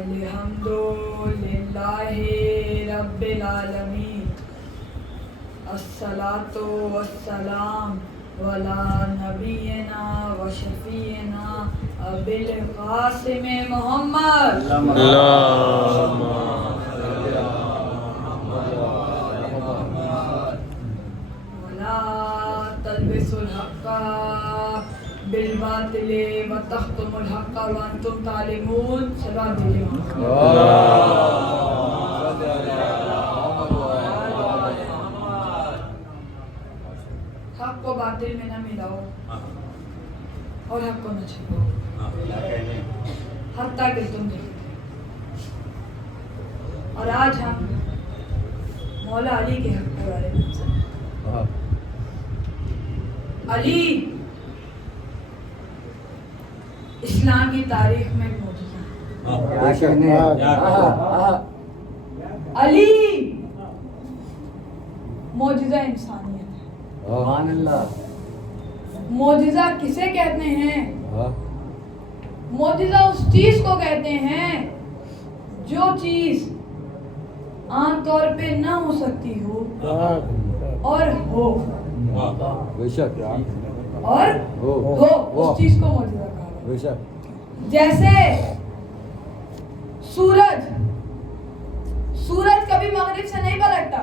अल्हम्दुलिल्लाहि रब्बिल आलमीन अस्सलातु वस्सलाम वला नबीना व शफीना अबिल कासिम मोहम्मद वला तलबिसुल हक्का बिल बातिल व तख्तुमुल हक्का व अंतुम तालिमून। सलाम हक को बातिल में न मिलाओ और हक को न छुपाओ हत्ता कि तुम देखो। और आज हम मौला अली के हक के बारे में अली इस्लाम की तारीख में एक मौजूदा है। अली मौजूदा इंसानियत है। मौजूदा किसे कहते हैं? मौजूदा उस चीज को कहते हैं जो चीज आमतौर पे ना हो सकती हो और हो, बेशक और हो उस चीज को मौजूदा कहा। बेशक जैसे सूरज कभी मगरिब से नहीं पलटता,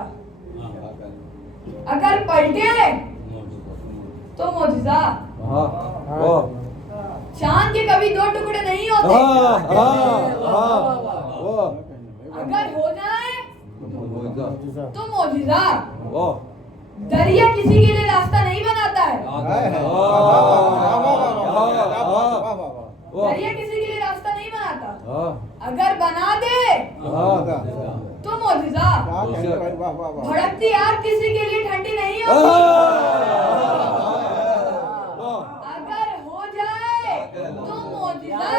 अगर पलटे तो मौजूदा। चांद के कभी दो टुकड़े नहीं होते, अगर हो जाए तो मौजूदा। दरिया किसी के लिए रास्ता नहीं बनाता है, दरिया किसी के लिए रास्ता नहीं बनाता, अगर बना दे तो मौजूदा। भड़कती आग किसी के लिए ठंडी नहीं होती, अगर हो जाए तो मौजूदा।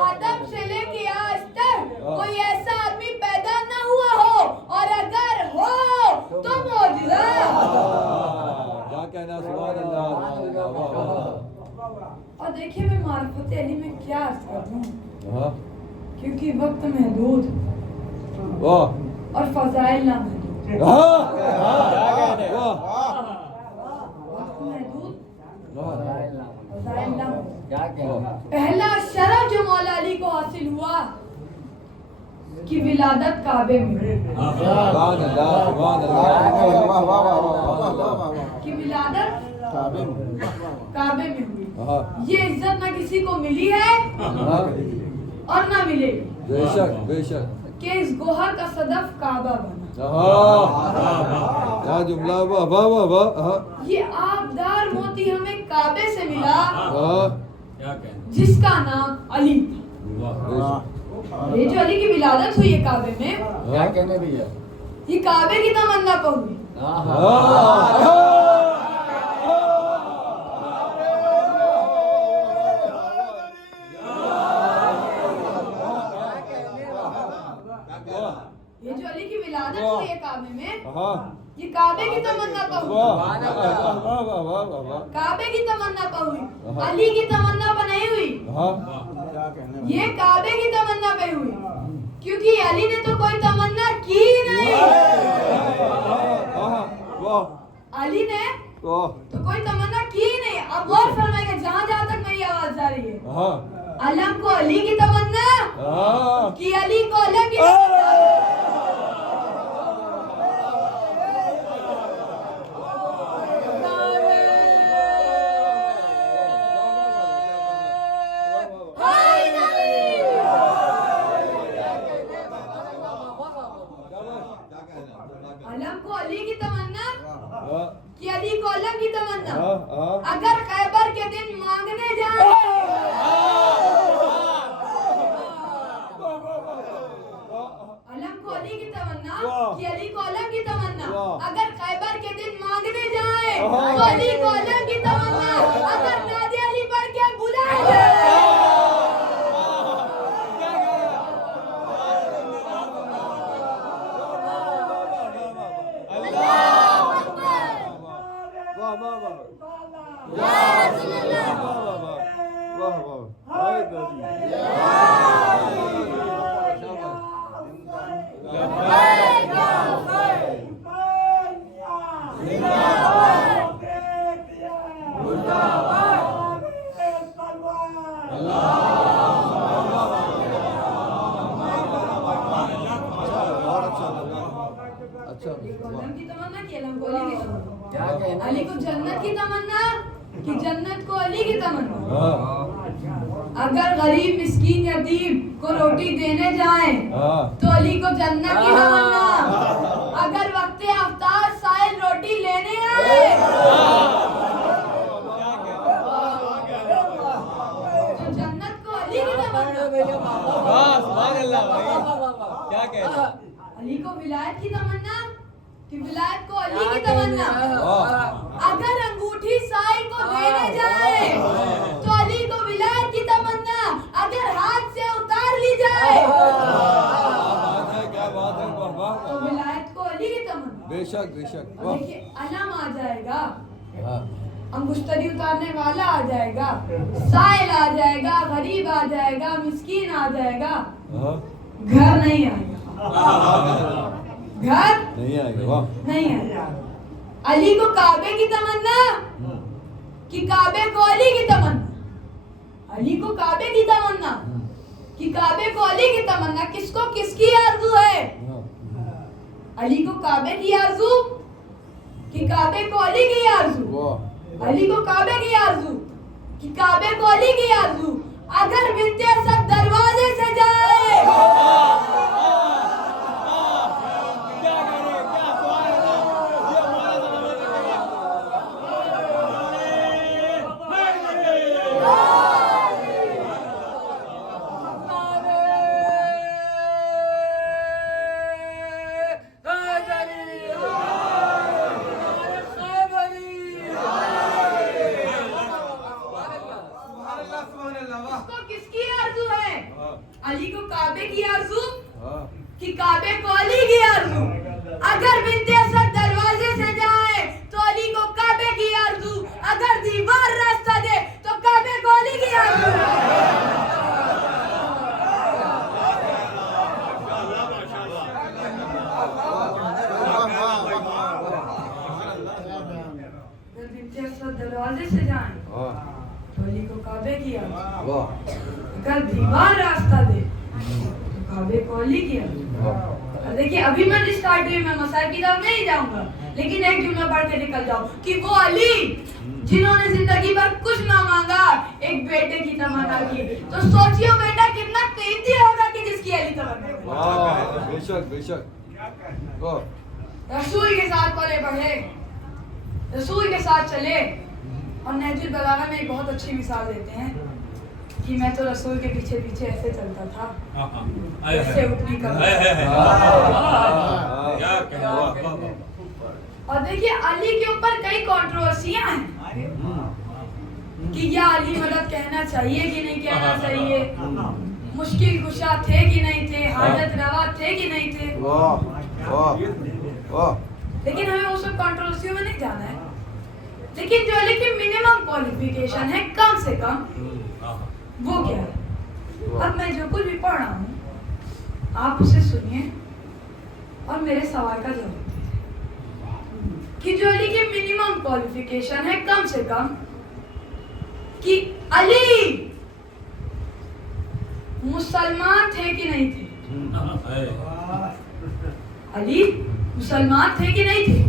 आदम से लेके आज तक कोई ऐसा आदमी पैदा ना हुआ हो और अगर हो तो मौजूदा। क्या कहना, सुभान अल्लाह। और देखिए मैं मारिफत अली में क्या अर्ज कर दूं, क्योंकि वक्त महदूद और फजाइल ना महदूद। वक्त महदूद, फजाइल ना महदूद। पहला शरफ जो मौला अली को हासिल हुआ कि विलादत काबे में, कि विलादत काबे में हुई। ये इज्जत ना किसी को मिली है और ना मिलेगी। बेशक बेशक कि इस गोहर का सदफ काबा बना। क्या जुमला, वाह वाह वाह वाह। ये आबदार मोती हमें काबे से मिला जिसका नाम अली था। ये जो अली की विलादत हुई है काबे में, क्या कहने भैया, ये काबे की तमन्ना पर हुई। ये जो अली की विलादत हुई है काबे में, ये काबे की तमन्ना पर हुई। काबे की तमन्ना पर हुई, अली की तमन्ना पर नहीं हुई। ये काबे की तमन्ना पे हुई, क्योंकि अली ने तो कोई तमन्ना की नहीं। अली ने तो कोई तमन्ना की नहीं। अब गौर फरमाइएगा, जहाँ जहाँ तक मेरी आवाज जा रही है, अलम को अली की तमन्ना कि अली को अलम की अलम को अली की तमन्ना कि अली को अलम की तमन्ना। अगर खैबर के दिन मांगने जाए, अलम को अली की तमन्ना कि अली को अलम की तमन्ना। अगर खैबर के दिन मांगने जाए तो अली को अलम की तमन्ना। अगर नादे अली पढ़ के बुलाए जाए, वाह वाह वाह वाह। बहुत अच्छा लगा। अच्छा गौतम की तमन्ना कि अली को अली की तमन्ना? क्या कहना? अली को जन्नत की तमन्ना कि जन्नत को अली की तमन्ना? हाँ अगर गरीब मिस्कीन यतीम को रोटी देने जाएं हाँ तो अली को जन्नत की तमन्ना। अगर वक्त अफ्तार साहिल रोटी लेने आए तो जन्नत को अली की तमन्ना। क्या कहना? अली को विलायत की तमन्ना कि विलायत को अली की तमन्ना। अगर अंगूठी साहिल को देने जाए तो अली को विलायत की तमन्ना। अगर हाथ से उतार ली जाए क्या बात है वाह वाह तो विलायत को अली की तमन्ना। बेशक बेशक और वाह देखिए अलम आ जाएगा, हाँ अंगुश्तरी उतारने वाला आ जाएगा, साइल आ जाएगा, गरीब आ जाएगा, मिस्कीन आ जाएगा, हाँ घर नहीं आएगा। घर नहीं आएगा वाह नहीं आएगा। अली को काबे की तमन्ना कि काबे को अली की तमन्ना। अली को काबे की तमन्ना कि काबे को अली की तमन्ना। किसको किसकी आरज़ू है? अली को काबे की आरज़ू कि काबे को अली की आरज़ू। वाह अली को काबे की आरज़ू कि काबे को अली की आरज़ू। अगर बिनते असद दरवाजे से जाए किसको किसकी आरज़ू है? अली को काबे की आरज़ू हाँ कि काबे को अली की आरज़ू। अगर बिनते असद दरवाजे से जाए तो अली को काबे की आरज़ू। अगर दीवार रास्ता दे तो काबे को अली की आरज़ू। अगर बिनते असद दरवाजे से जाए हाँ तो अली को काबे की आरज़ू। वाह अगर दीवार रास्ता दे तो काबे को अली की आरज़ू। और देखिए अभी मैं स्टार्ट हुई, मैं मसाइल की तरफ नहीं जाऊंगा, लेकिन एक जुमला पढ़ के निकल जाओ कि वो अली जिन्होंने जिंदगी भर कुछ ना मांगा, एक बेटे की तमन्ना की। तो सोचियो बेटा कितना कीमती होगा कि जिसकी अली तमन्ना हो। वाह बेशक बेशक वाह रसूल के साथ पले बढ़े, रसूल के साथ चले। और नहजुल बलागा में एक बहुत अच्छी मिसाल देते हैं कि मैं तो रसूल के पीछे पीछे ऐसे चलता था, ऐसे उठनी कर। और देखिए अली के ऊपर कई कंट्रोवर्सियां हैं कि क्या अली मदद कहना चाहिए कि नहीं कहना चाहिए, मुश्किल कुशा थे कि नहीं थे, हाजत रवा थे कि नहीं थे। वाह वाह वाह लेकिन हमें वो सब कंट्रोवर्सियों में नहीं जाना है। लेकिन जो अली की मिनिमम क्वालिफिकेशन है, कम से कम, वो क्या है? अब मैं जो कुछ भी पढ़ रहा हूँ आप उसे सुनिए और मेरे सवाल का जवाब दीजिए कि जो अली की मिनिमम क्वालिफिकेशन है, कम से कम, कि अली मुसलमान थे कि नहीं थे? अली मुसलमान थे कि नहीं थे?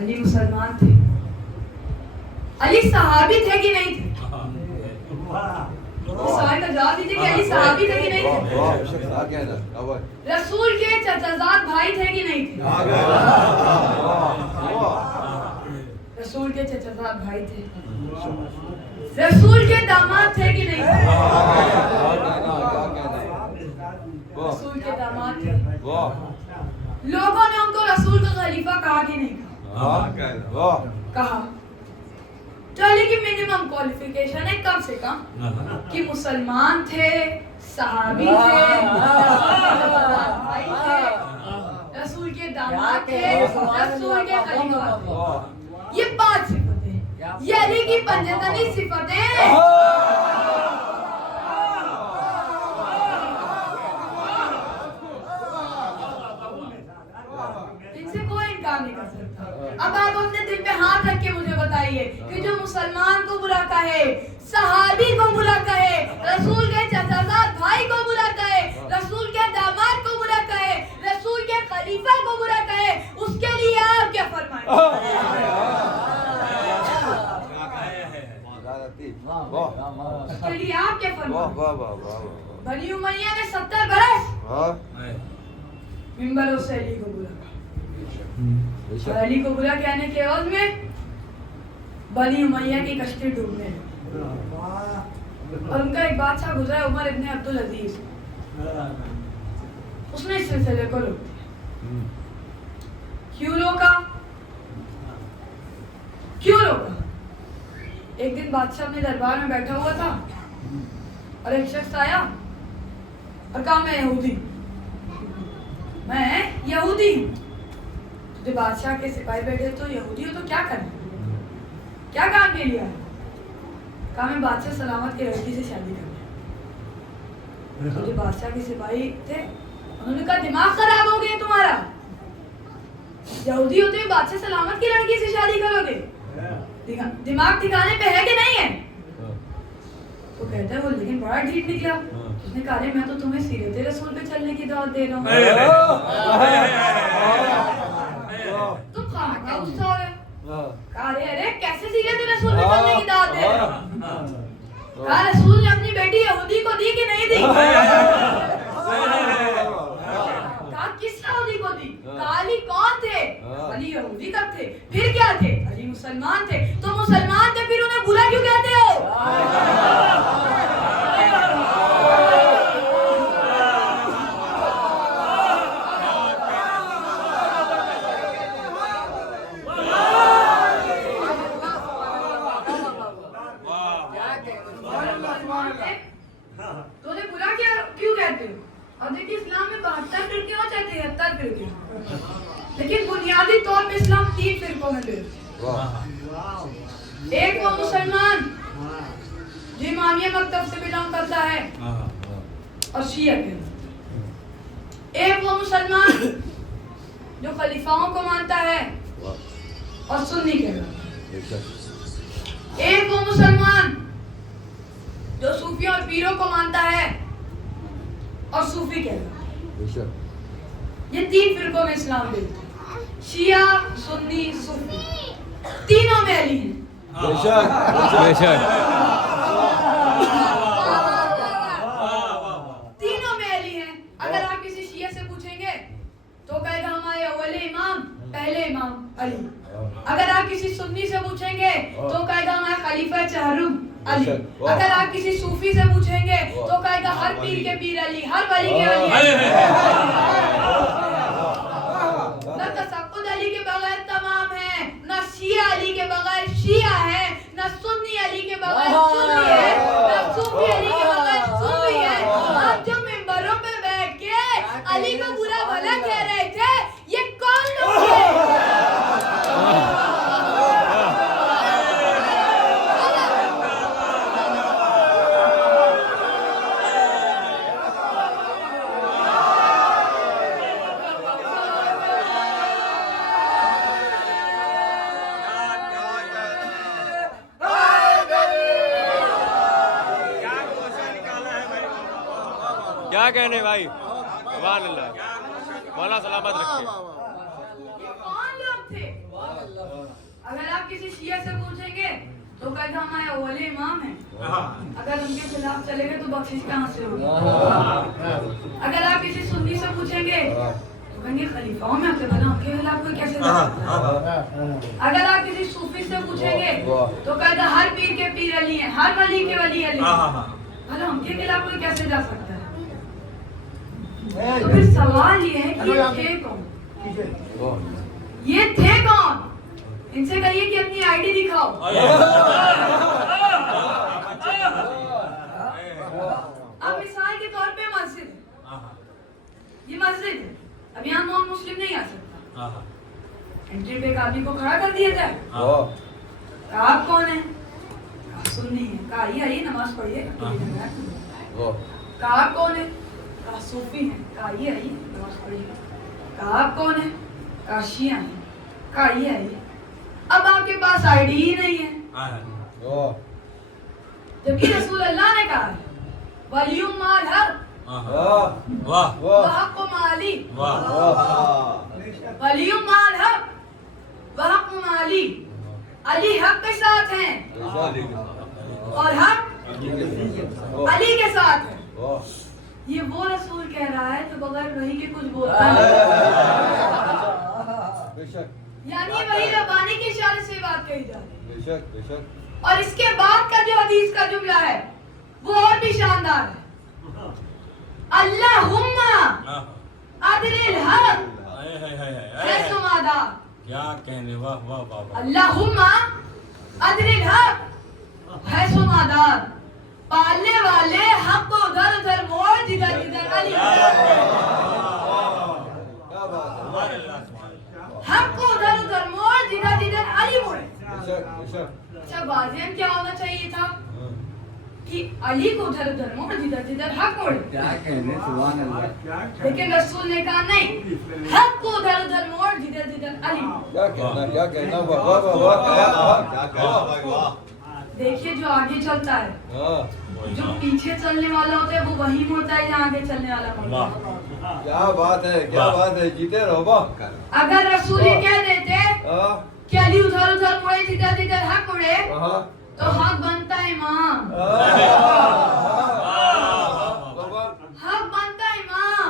अली मुसलमान थे। अली सहाबी थे कि नहीं थे? इस सवाल का जवाब दीजिए कि अली सहाबी थे कि नहीं थे? वाह बेशक क्या कहना अवर रसूल के चचाजाद भाई थे कि नहीं थे? रसूल के चचाजाद भाई थे। रसूल के दामाद थे कि नहीं थे? रसूल के दामाद थे। लोगों ने उनको रसूल का खलीफा कहा कि नहीं कहा? कहा। तो अली की मिनिमम क्वालिफिकेशन है, कम से कम, कि मुसलमान थे, सहाबी थे, भाई थे, रसूल के दामाद थे, रसूल के खलीफा थे। ये 5 सिफतें, ये अली की पंजतनी सिफतें। इनसे कोई इनकार नहीं कर सकता। अब आप अपने दिल पे हाथ रख के मुझे बताइए कि जो मुसलमान को बुरा कहे, इसके लिए आप क्या वाह फरमाएं? वाह वाह वाह वाह बनी उमैया ने 70 बरस हाँ मिंबरों से अली को बुला और बेशक अली को बुला कहने के एवज में बनी उमैया की कश्ती डूबने लगी। और उनका एक बादशाह गुजरा उमर इब्ने अब्दुल अजीज, उसने इस सिलसिले को रोक दिया। क्यों रोका? क्यों रोका? एक दिन बादशाह अपने दरबार में बैठा हुआ था और एक शख्स आया और कहा मैं यहूदी हूँ। तो बादशाह के सिपाही बैठे तो यहूदी हो तो क्या करना, क्या काम के लिए आए? कहा मैं बादशाह सलामत की लड़की से शादी करना। तो जो बादशाह के सिपाही थे उन्होंने कहा दिमाग खराब हो गया तुम्हारा, यहूदी होते हुए बादशाह सलामत की लड़की से शादी करोगे? दिमाग ठिकाने पे है कि नहीं है? तो कहता है वो लेकिन बड़ा ढीठ निकला। उसने कहा अरे मैं तो तुम्हें सीरत रसूल पे चलने की दावत दे रहा हूँ, तुम कहाँ क्या गुस्सा हो गए? कहा अरे कैसे सीरत रसूल पे चलने की दावत दे रहे हो? कहा रसूल ने अपनी बेटी यहूदी को दी कि नहीं दी? कहा किस यहूदी को दी? कहा अली कौन थे? अली यहूदी कब थे? फिर क्या थे? अली मुसलमान थे। तो मुसलमान थे फिर उन्हें बुरा क्यों कहते हो? तो उन्हें बुरा क्या क्यों कहते हो? और देखिए इस्लाम में 72 फिरके चाहे 73 फिरके, लेकिन बुनियादी तौर पे इस्लाम 3 फिरकों में है। एक वो मुसलमान जो इमामिया मकतब से बिलोंग करता है और शिया के, एक वो मुसलमान जो खलीफाओं को मानता है और सुन्नी के, एक वो मुसलमान जो सूफियों और पीरों को मानता है और सूफी कहलाता है। ये 3 फिरकों में इस्लाम मिलता है, शिया, सुन्नी, सूफी, तीनों में अली हैं। तीनों में अली हैं। अगर आप किसी शिया से पूछेंगे तो कहेगा हमारे अव्वल इमाम, पहले इमाम अली। अगर आप किसी सुन्नी से पूछेंगे तो कहेगा हमारा खलीफा चहरुम अली। अगर आप किसी सूफी से पूछेंगे तो कहेगा हर पीर के पीर अली, हर वली के वली अली। न तसक्कुद अली के बगैर तमाम है, न शिया अली के बगैर शिया है, न सुन्नी अली के बगैर सुन्नी है, न सूफी अली के बगैर सूफी है। आप जो मिंबरों पे बैठ के अली को बुरा भला कह रहे थे, ये कौन लोग थे? क्या कहने भाई, सुभान अल्लाह, मौला सलामत रखे। ये कौन लोग थे? अगर आप किसी शिया से पूछेंगे तो कहेगा हमारे अव्वल इमाम हैं। अगर उनके खिलाफ चलेंगे तो बख्शिश कहाँ से होगी? अगर आप किसी सुन्नी से पूछेंगे तो कहेंगे खलीफाओं में आपके बना, उनके खिलाफ कोई कैसे जा सकता है? अगर आप किसी सूफी से पूछेंगे तो कहेगा हर पीर के पीर अली हैं, हर वली के वली अली। भला उनके खिलाफ कोई कैसे जा सकता है? तो फिर सवाल ये है कि ये थे कौन? ये थे कौन? इनसे कहिए कि अपनी आईडी दिखाओ। अब मिसाल के तौर पे मस्जिद है, ये मस्जिद है, अब यहाँ नॉन मुस्लिम नहीं आ सकता। एंट्री पे एक आदमी को खड़ा कर दिया जाए, आप कौन है? सुन्नी है। कहा आइए नमाज पढ़िए। कहा आप कौन है? कहा सूफी है। कहा आइए नमाज पढ़िए। कहा आप कौन है? कहा शिया है। कहा आइए। अब आपके पास आईडी ही नहीं है, जबकि रसूल अल्लाह ने कहा है वलियुम माल हक वहक माली, वलियुम माल हक वहक माली। अली हक के साथ हैं और हक अली के साथ है। वाह ये वो रसूल कह रहा है जो बगैर वही के कुछ बोलता है, बेशक यानी वही रब्बानी के इशारे से बात कही जा रही है। बेशक बेशक। और इसके बाद का जो हदीस का जुमला है वो और भी शानदार है। अल्लाहुम्मा अदरिल हक हैसुमादा। क्या कहने, वाह वाह वाह वाह। अल्लाहुम्मा अदरिल हक हैसुमादा। पालने वाले हक को उधर उधर मोड़ जिधर जिधर अली। क्या बात है। हक को उधर उधर मोड़ जिधर जिधर अली मोड़े। बेशक बेशक। अच्छा वाज़ियन क्या होना चाहिए था कि अली को उधर उधर मोड़ जिधर जिधर हक मोड़े। क्या कहने, सुभान अल्लाह। लेकिन रसूल ने कहा नहीं, हक को उधर उधर मोड़ जिधर जिधर अली। क्या कहना, वाह वाह वाह। क्या कहना। देखिए जो आगे चलता है, हाँ जो पीछे चलने वाला होता है वो वही मोड़ता है जहाँ आगे चलने वाला होता है। क्या बात है, क्या बात है। जीते रहो वाह। अगर रसूल ये कह देते हाँ कि अली उधर उधर मुड़े जिधर जिधर हक मुड़े, हाँ तो हक बनता है इमाम, हक बनता है इमाम,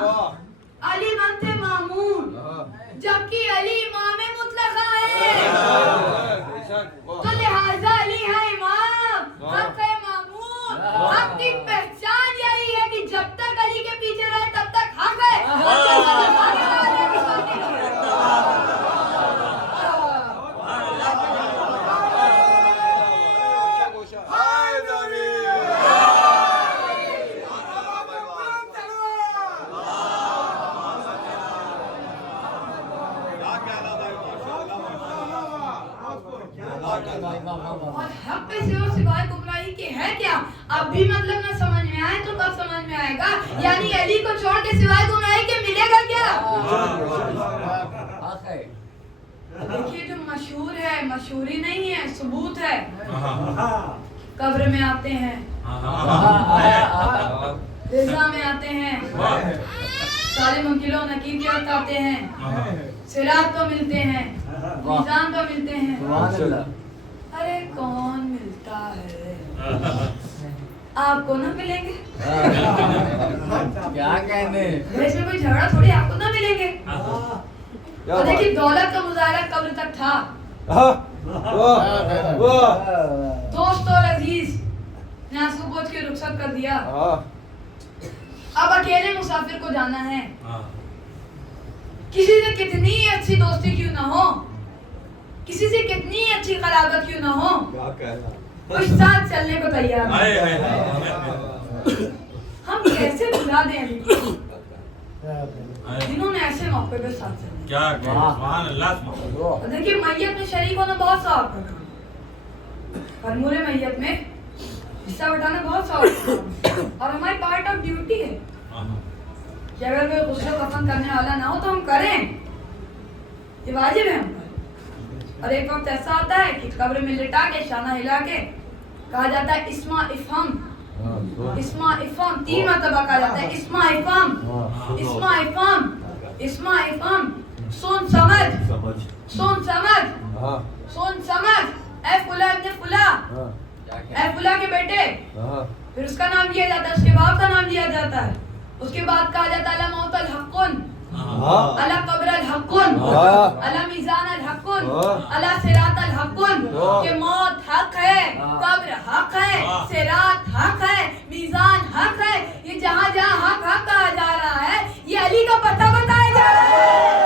अली बनते मामून, जबकि अली इमाम मुतलका है। तो लिहाजा अली है इमाम, हक है मामून। हक की पहचान यही है कि जब तक अली के पीछे रहे तब तक हक है, और जब तक आगे वाले के साथ नहीं है। और हक पे सिवाय गुमराही के है क्या? अब भी मतलब ना समझ में आए तो कब समझ में आएगा? यानी अली को छोड़ के सिवाय गुमराही के मिलेगा क्या? देखिए जो मशहूर है, मशहूरी नहीं है, सबूत है। कब्र में आते हैं, रिज़ा में आते हैं, सारे मुनकिरों नकीर के वक्त आते हैं, सिरात को मिलते हैं, मीज़ान को मिलते हैं। अरे कौन मिलता है? आपको ना मिलेंगे। क्या कहने। इसमें कोई झगड़ा थोड़ी, आपको ना मिलेंगे। और देखिए दौलत का मुजाहरा कब्र तक था। दोस्त और अजीज ने आंसू पोंछ के रुखसत कर दिया। अब अकेले मुसाफिर को जाना है। किसी से कितनी अच्छी दोस्ती क्यों ना हो, किसी से कितनी अच्छी खराबत क्यों ना हो, कुछ साथ चलने को तैयार हम कैसे भुला दें अली को, जिन्होंने ऐसे मौके पे साथ चले। क्या सुभान अल्लाह। देखिए मैयत में शरीक होना बहुत सवाब का काम, हरमूरे मैयत में हिस्सा उठाना बहुत सवाब का काम, और हमारी पार्ट ऑफ ड्यूटी है कि अगर कोई गुस्सा कफन करने वाला ना हो तो हम करें, ये वाजिब है हम पर। और एक वक्त ऐसा आता है कि कब्र में लिटा के शाना हिला के कहा जाता है इस्मा इफहम, इस्मा इफहम, 3 मरतबा कहा जाता है इस्मा इफहम, इस्मा इफहम, इस्मा इफहम, सुन समझ, सुन समझ, सुन समझ, ए फुला इब्ने फुला, ए फुला के बेटे। फिर उसका नाम लिया जाता है, उसके बाप का नाम लिया जाता है, उसके बाद कहा जाता है अला मौतल हक़्क़ुन, अला कब्रल हक़्क़ुन, अला मीज़ानल हक़्क़ुन, अला सिरातल हक़्क़ुन, कि मौत हक है, कब्र हक है, सिरात हक है, मीज़ान हक है। ये जहाँ जहाँ हक हक कहा जा रहा है, ये अली का पता बताया जा रहा है।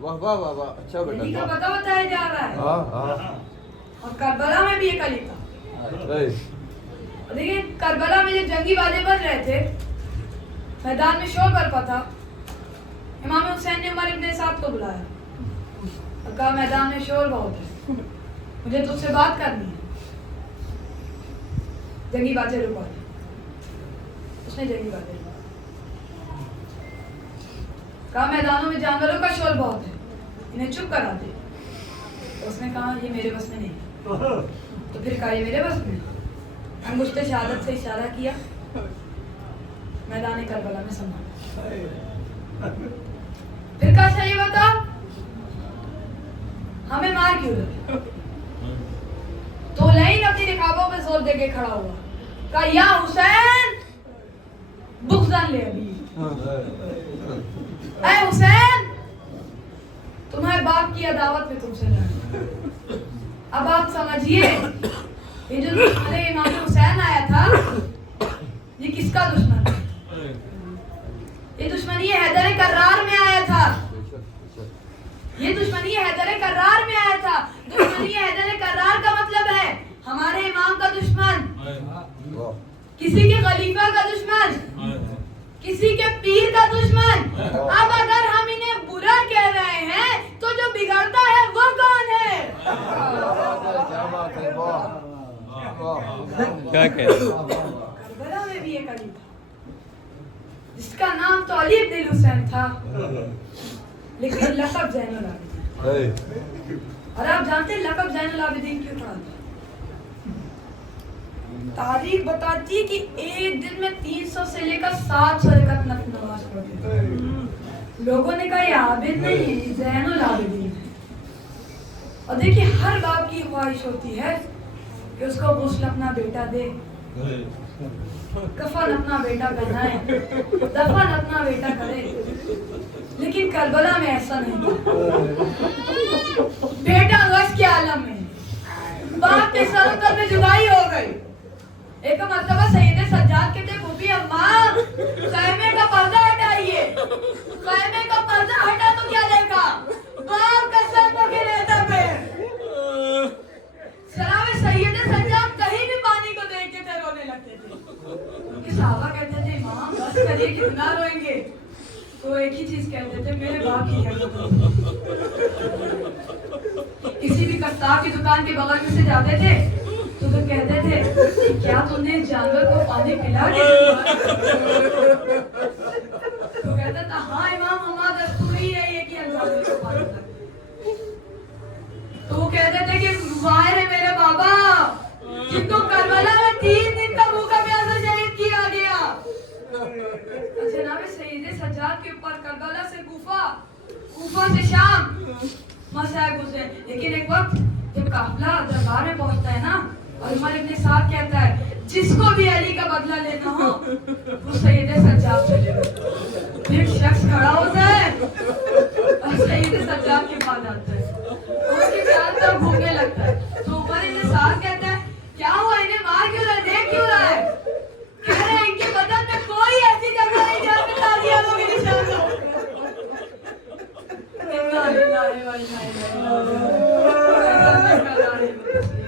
वाह वाह वाह वाह, अच्छा बेटा। अली का पता बताया जा रहा है। और करबला में भी एक अली था। देखिए करबला में जब जंगी बाजे बज रहे थे, मैदान में शोर बरपा था, इमाम हुसैन ने उमर इब्ने साद को बुलाया और कहा मैदान में शोर बहुत है, मुझे तुझसे बात करनी है। जंगी बातें रुकवा दी। उसने जंगी बातें रुकवा कहा मैदानों में जानवरों का शोर बहुत है, इन्हें चुप करा दे। तो उसने कहा ये मेरे बस में नहीं। तो फिर कहा ये मेरे बस में। अंगुश्ते शहादत से इशारा किया, मैदान करबला में समा। फिर कहा अच्छा ये बता हमें मार क्यों रहे? तो लईन अपनी रिकाबों पे जोर देके खड़ा हुआ, कहा या हुसैन बुग़्ज़न ले अभी। ऐ हुसैन तुम्हारे बाप की अदावत में तुमसे लड़ा। अब आप समझिए ये जो हमारे इमाम हुसैन आया था ये किसका दुश्मन था? ये दुश्मनी हैदर कर्रार में आया था। ये दुश्मनी हैदर कर्रार में आया था। दुश्मनी हैदर कर्रार का मतलब है हमारे इमाम का दुश्मन, किसी के खलीफा का दुश्मन, किसी के पीर का दुश्मन। अब अगर हम इन्हें बुरा कह रहे हैं तो जो बिगड़ता है वो कौन है? क्या कह रहे हो? करबला में भी एक अली था जिसका नाम तो अली इब्न हुसैन था, लेकिन लक़ब ज़ैनुल आबिदीन। और आप जानते हैं लक़ब ज़ैनुल आबिदीन क्यों पड़ा था? तारीख बताती है कि एक दिन में 300 से लेकर 700 रकात नफल नमाज पढ़ते थे। लोगों ने कहा ये आबिद नहीं ज़ैनुल आबिदीन है। और देखिए हर बाप की ख्वाहिश होती है कि उसको गुस्ल अपना बेटा दे, कफन अपना बेटा पहनाए, दफन अपना बेटा करे, लेकिन करबला में ऐसा नहीं था। बेटा गश के आलम में, बाप के सर उतर में जुदाई हो गई। एक मर्तबा सैयद सज्जाद कहते फूफी अम्मा खैमे का पर्दा हटाइए। खैमे का पर्दा हटा तो क्या देखा? बाप का सर पकड़े रहता पे। सरावे सैयद सज्जाद कहीं भी पानी को देखते थे रोने लगते थे। उनके सहाबा कहते थे इमाम बस करिए कितना रोएंगे? तो एक ही चीज कहते थे मेरे बाप की हरकत। किसी भी कस्ताब की दुकान के बगल में से जाते थे तो कहते थे क्या तुमने जानवर को पानी पिला के? तो कहता था हाँ इमाम हमारा दस्तूर ही है ये कि जानवर को पानी पिलाए। तो वो कहते थे कि वाहिर है मेरे बाबा जिनको करबला में 3 दिन का भूखा प्यासा शहीद किया गया। जनाब सैयद सज्जाद के ऊपर करबला से कूफा से शाम मसाइब गुजरे। लेकिन एक वक्त जब काफिला दरबार में पहुंचता है ना और उमर इब्न साद कहता है जिसको भी अली का बदला लेना हो वो सैयद सज्जाद से ले लो। एक शख्स खड़ा होता है और सैयद सज्जाद के पास आता है, उसके चारों तरफ घूमने लगता है। तो उमर इब्न साद कहता है क्या हुआ इन्हें मार क्यों रहा, देख क्यों रहा है? कह रहे हैं इनके बदन में कोई ऐसी जगह नहीं जहाँ पे ताजियानों के निशान हो। इन्ना लिल्लाहि व इन्ना इलैहि राजिऊन।